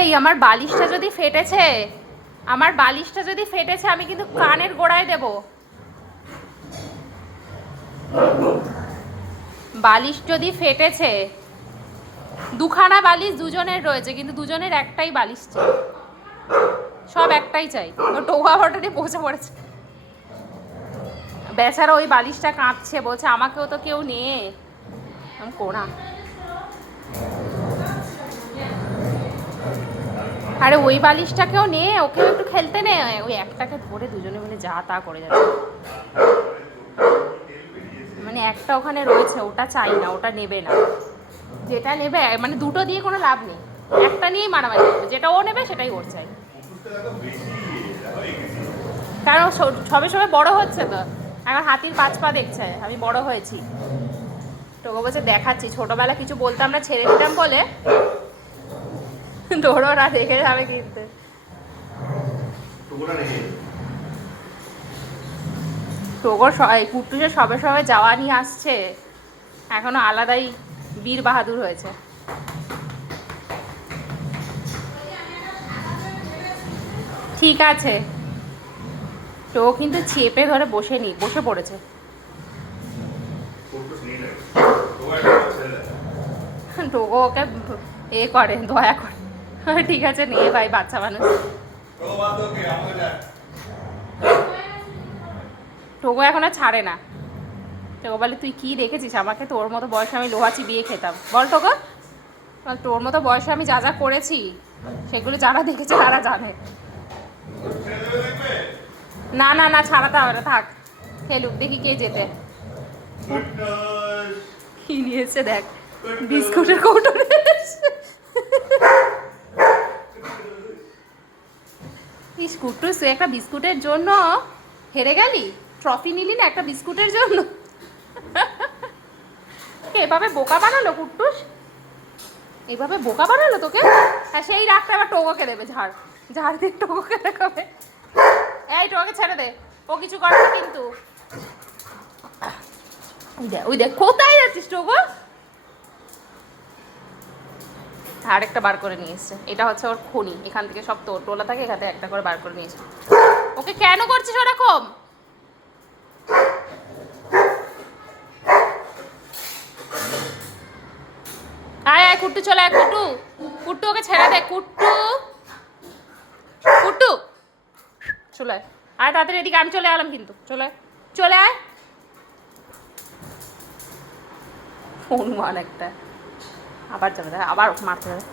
এই আমার বালিশটা যদি ফেটেছে, আমার বালিশটা যদি ফেটেছে আমি কিন্তু কানের গোড়ায় দেব। বালিশ যদি ফেটেছে, দুখানা বালিশ দুজনের রয়েছে, কিন্তু দুজনের একটাই বালিশ চাই, সব একটাই চাই। ও টোয়া হঠাৎ বসে পড়েছে, বেচারা ওই বালিশটা কাঁদছে, বলছে আমাকেও তো কেউ নিয়ে কোনা। আরে ওই বালিশটাকেও নে, ওকেও একটু খেলতে নে। ওই একটাকে ধরে দুজনে মিলে যা তা করে যাচ্ছে। মানে একটা ওখানে রয়েছে, ওটা চাই না, ওটা নেবে না। যেটা নেবে মানে দুটো দিয়ে কোনো লাভ নেই, একটা নিয়েই মারামারি করবে। যেটা ও নেবে সেটাই ওর চাই, কারণ সবে সবে বড় হচ্ছে তো, এখন হাতির 5 পা দেখছে। আমি বড় হয়েছি, তোকে বলছে দেখাচ্ছি, ছোটবেলা কিছু বলতাম না, ছেড়ে দিতাম বলে ধরো ওরা দেখে যাবে কিন্তু। টোগর কুট্টুসের সবে সবে যাওয়া নিয়ে আসছে, এখনো আলাদাই বীর বাহাদুর হয়েছে। ঠিক আছে, তো কিন্তু চেপে ধরে বসে পড়েছে। টোগো ওকে এ করে, দয়া করে। ঠিক আছে নে ভাই, বাচ্চা মানুষ। টোগো এখন আর ছাড়ে না। টোগো বলে তুই কি দেখেছিস আমাকে, তোর মতো বয়সে আমি লোহা চিবিয়ে খেতাম। বল টোগো, তোর মতো বয়সে আমি যা যা করেছি সেগুলো যারা দেখেছে তারা জানে। না না না, ছাড়াতে হবে না, থাক, খেলুক, দেখি কে যেতে। কি নিয়েছে দেখ, বিস্কুটের কৌটো নিয়েছে। কুট্টুস, তুই একটা বিস্কুটের জন্য হেরে গেলি, ট্রফি নিলি না একটা বিস্কুটের জন্য। এভাবে বোকা বানালো কুট্টুস, এইভাবে বোকা বানালো তোকে। হ্যাঁ, সেই রাগটা আবার টোগোকে দেবে, ঝাড় ঝাড় দিয়ে টোগোকে দেখাবে। এই টোগোকে ছেড়ে দে, ও কিছু করে না কিন্তু। ওই দেখ কোথায় যাচ্ছিস টোগো। আরেকটা বার করে নিয়ে এসছে, এটা হচ্ছে ওর খনি, এখান থেকে সব টোলা থাকে, এখান থেকে একটা করে বার করে নিয়ে এসছে। ওকে কেন করছিস ওরকম? আয় আয় কুট্টু, চলে আয় কুট্টু, কুট্টু ওকে ছেড়ে দে, কুট্টু কুট্টু চলে আয়, আয় তাড়াতাড়ি এদিকে, আমি চলে এলাম কিন্তু, চলে চলে আয়। অনুমান একটা, আবার যাবে, আবার মারতে যাবে।